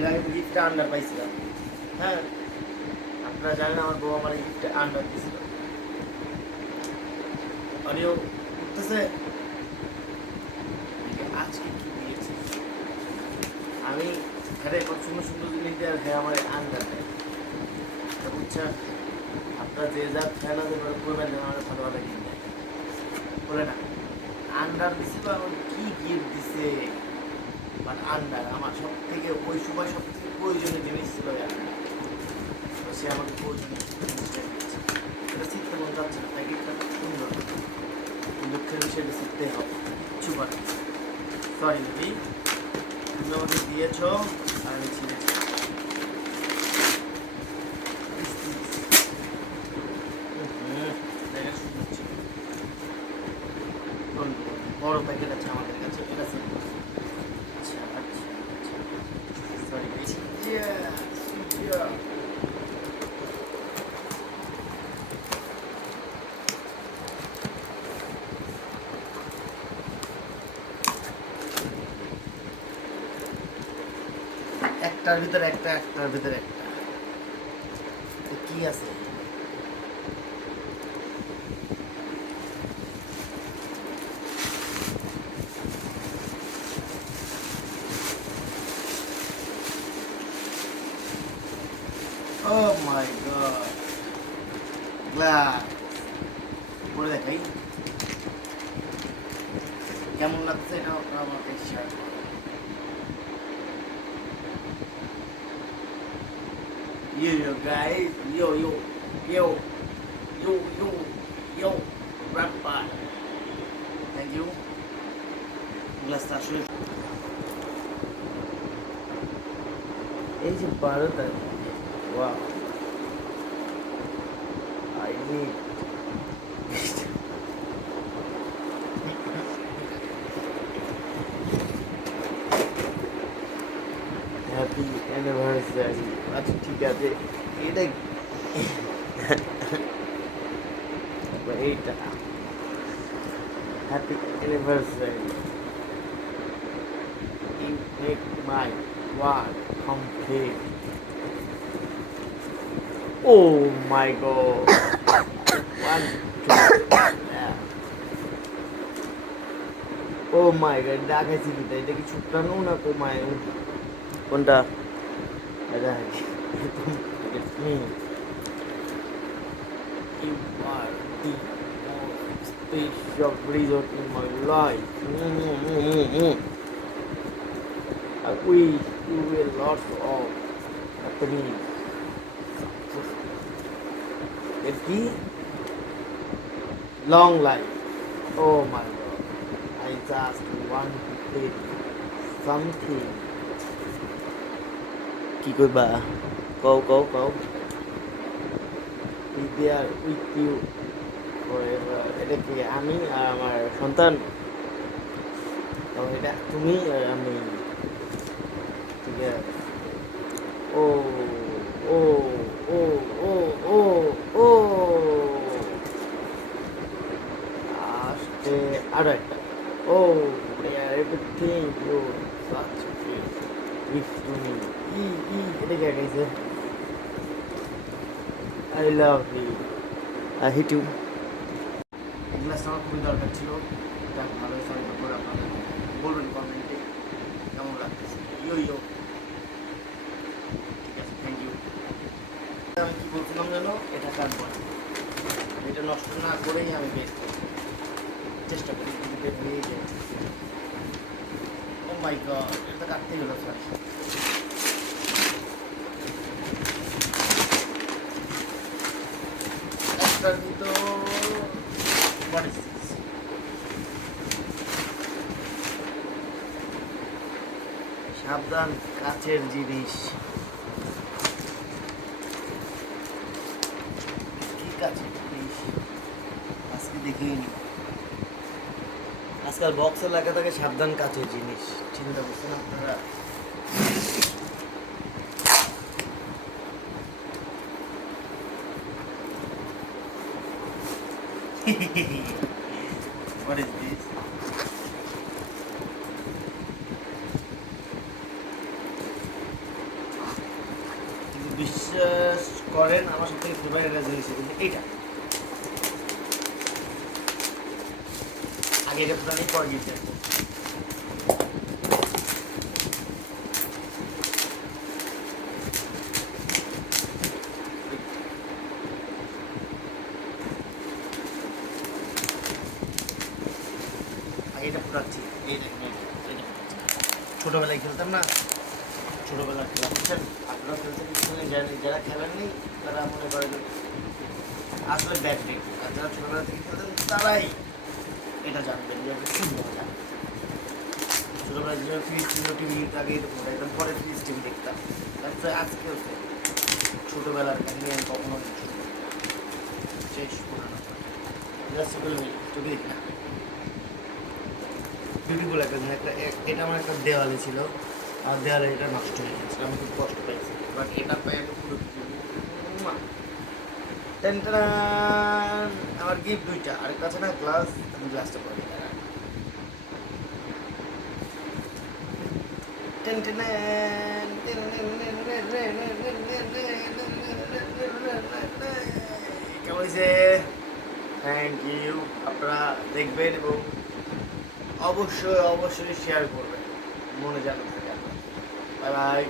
এর আগে তো গিফটটা আন্ডার পাইছিলাম। হ্যাঁ, আপনারা জানেন আমার বউ আমার গিফটটা আন্ডার দিয়েছিল। অডিও উঠতেছে। আজকে কি দিয়েছে আমি ঘরে কত সুন্দর সুন্দর জিনিস দেওয়ার, হ্যাঁ আমার আন্ডার দেয়। বুঝছেন, আপনারা যে যা খেলা দেবেন করবেন যেন আমার ভালো ভালো গিফট দেয় বলে না। আন্ডার দিছে বা আমার কি গিফট দিছে, বাট আন্ডার আমার সব থেকে ওই সময় সব থেকে প্রয়োজনীয় জিনিস ছিল আন্ডার। তো সে আমাকে প্রয়োজনীয় জিনিসটা দিচ্ছে, এটা শিখতে মন যাচ্ছে না, তাই গিফটটা সুন্দর। দুঃখের বিষয়টা শিখতে হবে, কিছু করে সরি দিদি, তুমি আমাকে দিয়েছো আর আমি ছিঁড়েছি। বড় প্যাকেট আছে আমাদের কাছে, ঠিক আছে। আচ্ছা আচ্ছা আচ্ছা সরি একটার ভিতরে একটা, একটার ভিতরে একটা। কি আছে? Oh my god. গ্লাস পরে দেখাই কেমন লাগছে, এটা আপনারা আমাকে শেয়ার করুন। Yo guys, yo yo yo yo yo yo rapper. Thank you. গ্লাসটা আসলে এই যে 12 তারিখ, wow, I need happy anniversary. আচ্ছা ঠিক আছে, এটা এইটা happy anniversary, you make my work complete. Oh my God, one oh my God, দেখাইছি কি এটা কি ছুটানো না তো মায়ের কোনটা? এটা me you are the special result in my life. I wish you will lots of happiness. A long life. Oh my god. I just want to tell something. কি কইবা? কও Be there with you forever. এটা কি আমি আর আমার সন্তান? এটা তুমি আর আমি, ঠিক আছে? ও ও ও ও ও ও আসতে আরো একটা। Oh everything you such gift to me. এটা কে গাইছে? I love you, I hit you. গ্লাসটা আমার খুবই দরকার ছিল, এটা ভালো সরি করে আপনাদের বলবেন কমেন্টে কেমন লাগতেছে। ইয়ো ইয়ো, ঠিক আছে, থ্যাংক ইউ। আমি কি বলছিলাম জানো, এটা কাটবো না, এটা নষ্ট না করেই আমি বের করবো চেষ্টা করি, কিন্তু বের হয়ে যায়। ও মাই গড, এটা কাটতেই হলো স্যার। একটার ভিতর what is this? সাবধান, কাচের জিনিস। কি কাচের জিনিস আজকে দেখিয়ে নি। আজকাল বক্সে লেখা থাকে সাবধান কাচের জিনিস, চিন্তা করছেন আপনারা? What is this? বিশ্বাস করেন আমার সব থেকে ফেভারিট একটা জিনিস কিন্তু এইটা আগে এটা পুরো পরে গিফট দেখবো আগে এটা ফুটাচ্ছি এই দেখুন এটা ছোটোবেলায় খেলতাম না ছোটোবেলার খেলা বুঝছেন আপনারা খেলতে খেলেন যারা খেলেননি তারা মনে করেন আসলে ব্যাড ডেট আর যারা ছোটোবেলা থেকে খেলতেন তারাই এটা জানবেন যে কি মজা ছোটোবেলায় যেভাবে ফ্রিজ ছিল টিভি আগে এরকম একদম পরে ফ্রিজ টিভি দেখতাম তারপরে আজকে হচ্ছে ছোটোবেলার কাহিনী আমি কখনো শেষ পুরানো যদি দেখি না বিউটিফুল একটা জিনিস এটা আমার একটা দেওয়ালে ছিল আর দেওয়ালে এটা নষ্ট হয়ে গেছে আমি খুব কষ্ট পেয়েছি বাট এটা পাই আমি পুরো আমার গিফট দুইটা আরেকটা আছে না গ্লাস আমি গ্লাসটা পরে কেমন হয়েছে থ্যাংক ইউ আপনারা দেখবেন এবং অবশ্যই শেয়ার করবেন মনে জানা থাকে বাই বাই